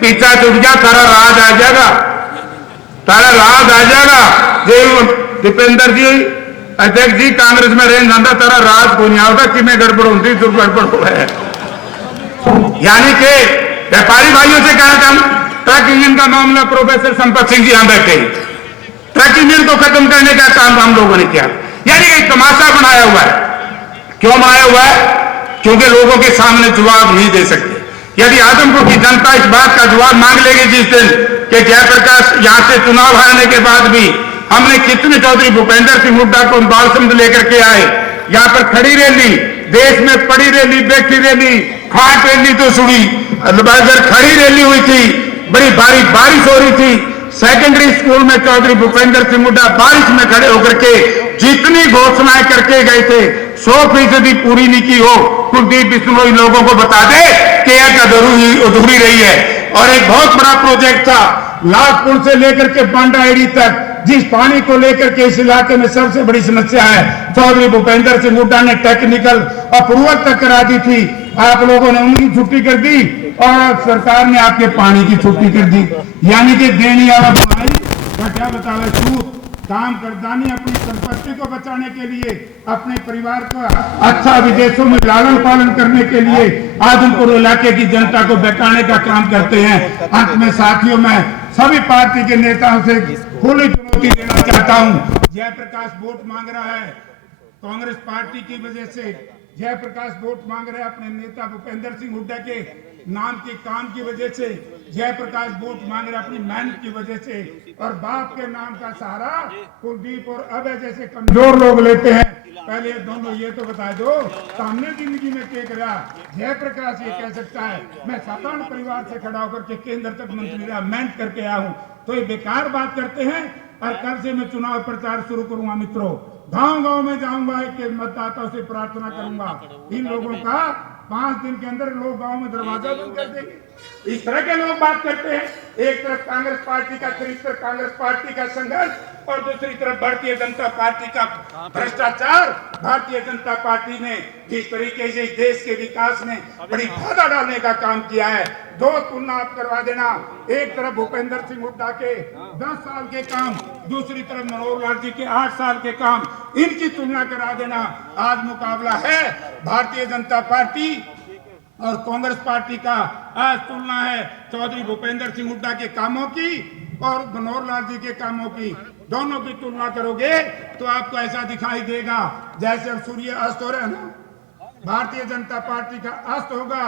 पीछा छुट गया, तारा राज आ जाएगा, तारा राज आ जाएगा। जी दीपेंद्र जी अध्यक्ष जी कांग्रेस में रहने जाता, तारा राज को नहीं आता कि मैं गड़बड़ होती तो गड़बड़ हो है। यानी कि व्यापारी भाइयों से कहा था, ट्रक यूनियन का मामला प्रोफेसर संपत सिंह जी यहां बैठे, ट्रक यूनियन को खत्म करने का काम हम लोगों ने किया। यानी कि तमाशा बनाया हुआ है। क्यों बनाया हुआ है? क्योंकि लोगों के सामने जवाब नहीं दे सकते। यदि आदमपुर की जनता इस बात का जवाब मांग लेगी जिस दिन कि जयप्रकाश यहां से चुनाव हारने के बाद भी हमने कितने चौधरी भूपेंद्र सिंह हुड्डा को बाल समझ लेकर के आए, यहां पर खड़ी रैली, देश में पड़ी रैली, बैठी रैली, खाट रैली तो सुनी, अगर खड़ी रैली हुई थी, बड़ी भारी बारिश हो रही थी, सेकेंडरी स्कूल में चौधरी भूपेंद्र सिंह हुड्डा बारिश में खड़े होकर के जितनी घोषणाएं करके गए थे 100% पूरी नहीं की हो। कुलदीप बिश्नोई लोगों को बता दे कि एक अधूरी रही है। और एक बहुत बड़ा प्रोजेक्ट था लाखपुर से लेकर के बांडा एड़ी तक, जिस पानी को लेकर के इस इलाके में सबसे बड़ी समस्या है, चौधरी भूपेंद्र सिंह हुड्डा ने टेक्निकल अप्रूवल तक करा दी थी। आप लोगों ने उनकी छुट्टी कर दी और सरकार ने आपके पानी की छुट्टी कर दी। यानी कि देनी वाला बुराई का क्या बतावा छूट काम करदानी अपनी संपत्ति को बचाने के लिए, अपने परिवार को अच्छा विदेशों में लालन पालन करने के लिए आदमपुर इलाके की जनता को बचाने का काम करते हैं। अंत में साथियों, मैं सभी पार्टी के नेताओं से खुली चुनौती देना चाहता हूं। जयप्रकाश वोट मांग रहा है कांग्रेस पार्टी की वजह से, जयप्रकाश वोट मांग रहे हैं अपने नेता भूपेंद्र सिंह हुड्डा के नाम के काम की वजह से, जयप्रकाश वोट मांग रहे अपनी मेहनत की वजह से, और बाप के नाम का सहारा कुलदीप और अभय जैसे कमजोर लोग लेते हैं। पहले दोनों ये तो बता दो सामने जिंदगी में क्या करा। जयप्रकाश ये कह सकता है मैं साधारण परिवार से खड़ा होकर के केंद्र तक मंत्री रहा, मेहनत करके आया हूं, तो ये बेकार बात करते हैं। और कल से मैं चुनाव प्रचार शुरू करूंगा मित्रों, गांव गांव में जाऊंगा, कि मतदाताओं से प्रार्थना करूंगा इन लोगों का 5 दिन के अंदर लोग गांव में दरवाजा बंद कर देंगे। इस तरह के लोग बात करते हैं। एक तरफ कांग्रेस पार्टी का चरित्र, कांग्रेस पार्टी का संघर्ष, और दूसरी तरफ भारतीय जनता पार्टी का भ्रष्टाचार। भारतीय जनता पार्टी ने जिस तरीके से इस देश के विकास में बड़ी बाधा डालने का काम किया है, दो तुलना आप करवा देना। एक तरफ भूपेंद्र सिंह हुड्डा के 10 साल के काम, दूसरी तरफ मनोहर लाल जी के 8 साल के काम, इनकी तुलना करा देना। आज मुकाबला है भारतीय जनता पार्टी और कांग्रेस पार्टी का। आज तुलना है चौधरी भूपेंद्र सिंह हुड्डा के कामों की और मनोहर लाल जी के कामों की। दोनों की तुलना करोगे तो आपको ऐसा दिखाई देगा जैसे अब सूर्य अस्त हो रहा है ना, भारतीय जनता पार्टी का अस्त होगा,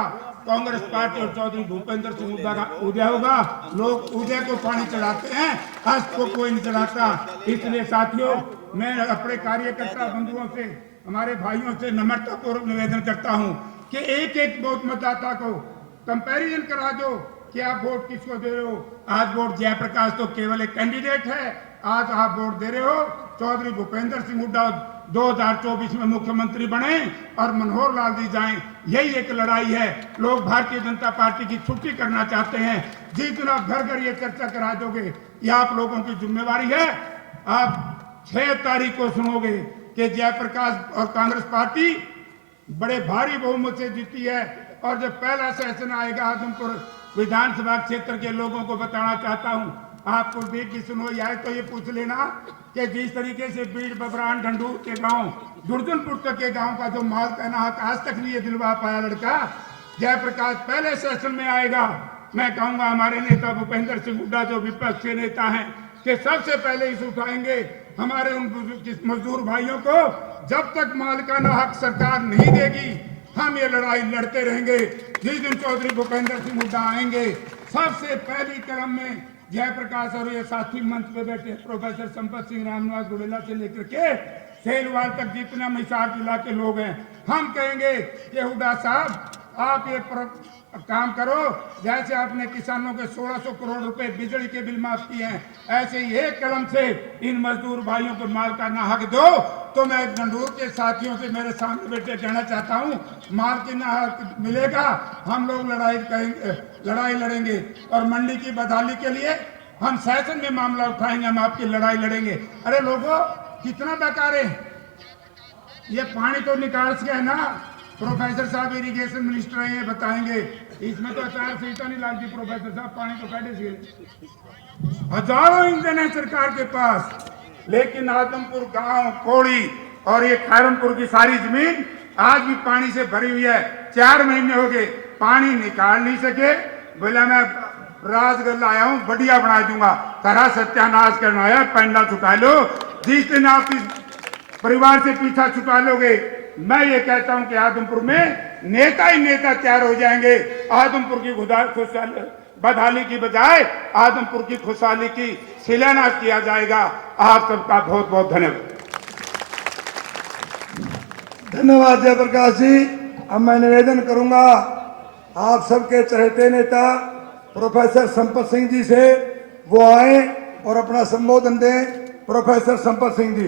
कांग्रेस पार्टी और चौधरी भूपेंद्र सिंह हुड्डा का उदय होगा। लोग उदय को पानी चढ़ाते हैं, अस्त को कोई नहीं चढ़ाता। इसलिए साथियों, मैं अपने कार्यकर्ता बंधुओं से, हमारे भाइयों से नम्रता पूर्वक निवेदन करता हूं कि एक एक वोट मतदाता को कंपैरिजन करा दो कि आप वोट किसको दे रहे हो। आज वोट जयप्रकाश तो केवल एक कैंडिडेट है, आज आप वोट दे रहे हो चौधरी भूपेंद्र सिंह हुड्डा 2024 में मुख्यमंत्री बने और मनोहर लाल जी जाएं। यही एक लड़ाई है। लोग भारतीय जनता पार्टी की छुट्टी करना चाहते हैं। जिस दिन आप घर घर ये चर्चा करा दोगे, ये आप लोगों की जिम्मेवारी है। आप 6 तारीख को सुनोगे कि जयप्रकाश और कांग्रेस पार्टी बड़े भारी बहुमत से जीती है। और जब पहला सेशन आएगा आदमपुर विधानसभा क्षेत्र के लोगों को बताना चाहता हूं, आप कुलदीप बिश्नोई आए तो ये पूछ लेना कि जिस तरीके से बीड़ बबरान ढंडूर के गांव, दुर्जनपुर तक के गांव का जो माल कहना हक आज तक नहीं दिलवा पाया लड़का, जयप्रकाश पहले सेशन में आएगा। मैं कहूंगा हमारे नेता भूपेंद्र सिंह हुड्डा जो विपक्ष के नेता हैं कि सबसे पहले इस उठाएंगे हमारे उन मजदूर भाइयों को। जब तक मालिकाना हक सरकार नहीं देगी हम ये लड़ाई लड़ते रहेंगे। जिस दिन चौधरी भूपेंद्र सिंह हुड्डा आएंगे, सबसे पहली क्रम में जयप्रकाश और ये साथी मंच पे बैठे प्रोफेसर संपत सिंह रामनिवास गुड़ेला से लेकर के सेलवाल तक जितने हिसार जिला के लोग हैं, हम कहेंगे कि हुड्डा साहब आप ये काम करो, जैसे आपने किसानों के 1600 करोड़ रुपए बिजली के बिल माफ किए हैं, ऐसे ही एक कलम से इन मजदूर भाइयों को माल का ना हक दो। तो मैं गंडूर के साथियों से मेरे सामने बैठे कहना चाहता हूं, माल की ना हक मिलेगा, हम लोग लड़ाई लड़ेंगे। और मंडी की बदहाली के लिए हम सेशन में मामला उठाएंगे, हम आपकी लड़ाई लड़ेंगे। अरे लोगों, कितना बेकार है ये पानी तो निकाल के है ना। प्रोफेसर साहब इरिगेशन मिनिस्टर हैं, बताएंगे इसमें तो आचार संहिता नहीं लागती प्रोफेसर साहब, पानी तो काटे से हजारों इंजन है सरकार के पास, लेकिन आदमपुर गांव कोड़ी और ये खैरमपुर की सारी जमीन आज भी पानी से भरी हुई है। 4 महीने हो गए पानी निकाल नहीं सके। बोला मैं राजगढ़ आया हूं, बढ़िया बना दूंगा। सारा सत्यानाश करना आया, पैंडा छुटा लो। जिस दिन आप इस परिवार से पीछा छुटा लोगे, मैं ये कहता हूं कि आदमपुर में नेता ही नेता तैयार हो जाएंगे। आदमपुर की बदहाली की बजाय आदमपुर की खुशहाली की शिलान्यास किया जाएगा। आप सबका बहुत बहुत धन्यवाद। धन्यवाद जयप्रकाश जी। अब मैं निवेदन करूंगा आप सबके चहेते नेता प्रोफेसर संपत सिंह जी से, वो आए और अपना संबोधन दें। प्रोफेसर संपत सिंह जी।